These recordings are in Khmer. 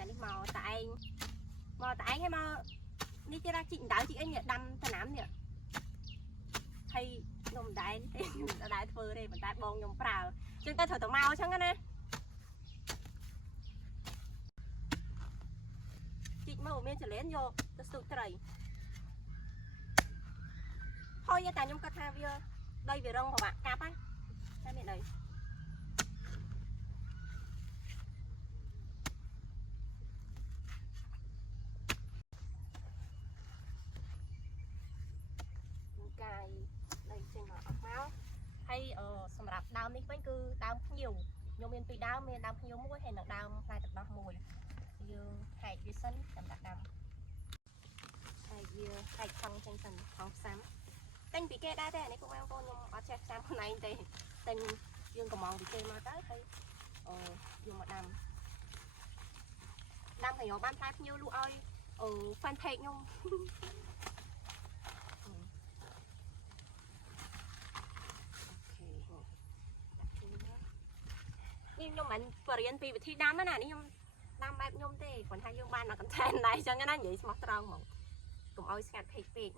ngày đi mò tại hay mò đi chơi ra chị đảo chị ấy nhẹ đâm ta nám nhỉ hay nhom đại đại phơi đây mình đại bông nhom prào chúng ta thử tàu mau chăng á chị màu miên trở lên vô tôi sụt trời thôi vậy tại nhom cắt ha bây đây về rong của bạn cáp ấy đây này đây cài đây trên mà máu hayสำหรับดาวនេះវិញគឺដើមភ្ញៀវខ្ញុំមានពីរដើមមានដើមភ្ញៀវមួយហើយនិងដើមផ្លែទឹកដោះមួយយើងហែកវាសិនសម្រាប់ដាំហើយវាហែកថងចេញសិនថងផ្សាំតែញពីគេដែរទេអានេះពួកបងប្អូនខ្ញុំអត់ចេះផ្សាំខ្លួនឯងទេតែយើងកំងពីគេមកទៅហើយយកមកដាំហើយយកបានផ្លែភ្ញៀវលក់ឲ្យfan page ខ្ញុំខ្ញុំមិនបរៀនពីវិធីដាំណានេះខ្ញុំដាំបែបខ្ញុំទេគ្រាន់តែយើងបានមក content ដែរអញ្ចឹងណានិយាយស្មោះត្រង់ហ្មងកុំឲ្យស្ងាត់ពេកនេះ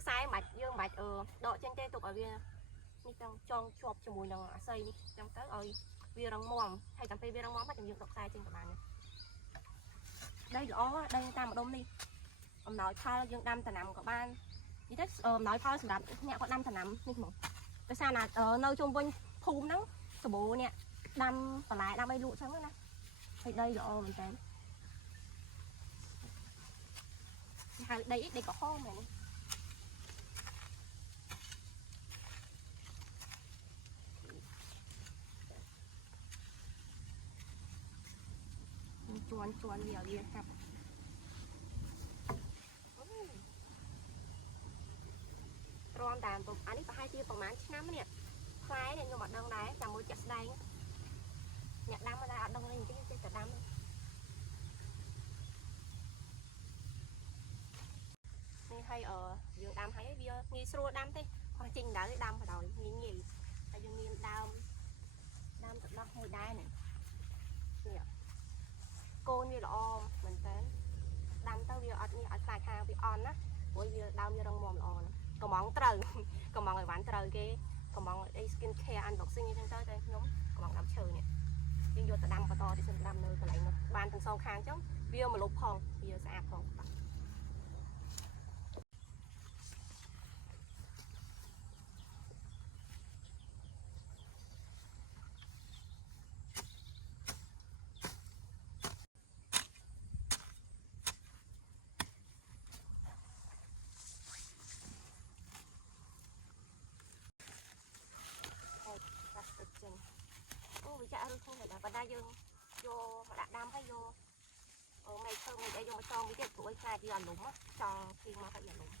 ខ្សែមិនបាច់យើងមិនបាច់ដកចេញទេទុកឲ្យវានេះចង់ចងជាប់ជាមួយនឹងអាស័យនេះអញ្ចឹងទៅឲ្យវារឹងមាំហើយចាំពេលវារឹងមាំហើយយើងដកខ្សែចេញក៏បានដីល្អដីតាមម្ដុំនេះអំណោយផលយើងដាំដំណាំក៏បាននិយាយទៅអំណោយផលសម្រាប់អ្នកគាត់ដាំដំណាំនេះហ្មងដោយសារណានៅជុំវិញភូមិហ្នឹងសម្បូរអ្នកដាំបន្លែដាំអីលក់ចឹងណាហើយដីល្អមែនតើហៅដីក្រហមមែនជន់វាកាប់រំតាមអានេះប្រហែលជាប្រហែលឆ្នាំនេះផ្លែនេះខ្ញុំអត់ដឹងដែរចាំមួយចាក់ស្ដែងអ្នកដាំដែរអត់ដឹងទេចេះតែដាំនេះហើយយើងដាំហើយវាងាយស្រួលដាំទេគាត់ចេញដើមដាំបដ ாய் ងាយហើយយើងមានដើមទឹកដោះមួយដែរនេះកូនវាល្អមែនតើដាំទៅវាអត់នេះឲ្យខ្លាចថាវាអន់ណាព្រោះវាដើមវារឹងមាំល្អណាកំងត្រូវកំងឲ្យវ៉ាន់ត្រូវគេកំងអី skin care unboxing អញ្ចឹងទៅតែខ្ញុំកំងដាំឈើនេះយើងយកទៅដាំបន្តទីសិនដាំនៅកន្លែងនោះបានទាំងសងខាងអញ្ចឹងវាមកលុបផងវាស្អាតផងអូវាចាក់រឹសផងតែប៉ុន្តែយើងយកមកដាក់ដាំហើយយកមេឃើមួយអីយកមកចងវាទៀតព្រោះខ្លាចវាអលុំចង់ពីមកហើយវាអលុំដាក់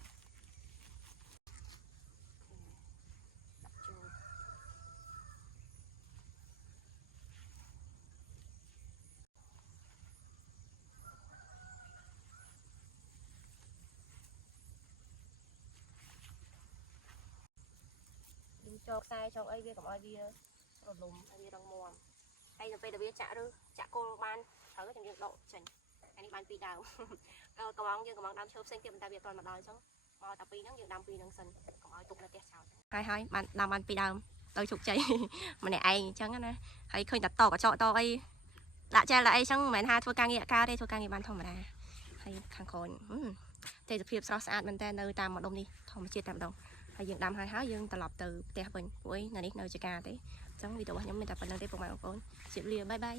ចូលខ្សែចងអីវាកុំឲ្យវារលំឲ្យវារងមាំហើយទៅពេលដែលវាចាក់គល់បានត្រូវចាំយើងដកចេញអានេះបានពីរដើមកំងយើងកំងដើមឈើផ្សេងទៀតប៉ុន្តែវាអត់ទាន់មកដល់អញ្ចឹងមកតែពីរហ្នឹងយើងដាំពីរហ្នឹងសិនកុំឲ្យទុកនៅផ្ទះចោលហើយបានដាំបានពីរដើមទៅជោគជ័យម្នាក់ឯងអញ្ចឹងណាហើយឃើញតែតកញ្ចក់តអីដាក់ចែលដាក់អីអញ្ចឹងមិនមែនថាធ្វើការងារកើតទេធ្វើការងារបានធម្មតាហើយខាងក្រោយទេសភាពស្រស់ស្អាតមែនតើនៅតាមម្ដុំនេះធម្មជាតិតែម្ដងហើយយើងដាំហើយយើងត្រឡប់ទៅផ្ទះវិញព្រោះនៅនេះនៅចកាទេអញ្ចឹងវីដេអូរបស់ខ្ញុំមានតែប៉ុណ្្នឹងទេពុកម៉ែបងប្អូនជម្រាបលាបាយ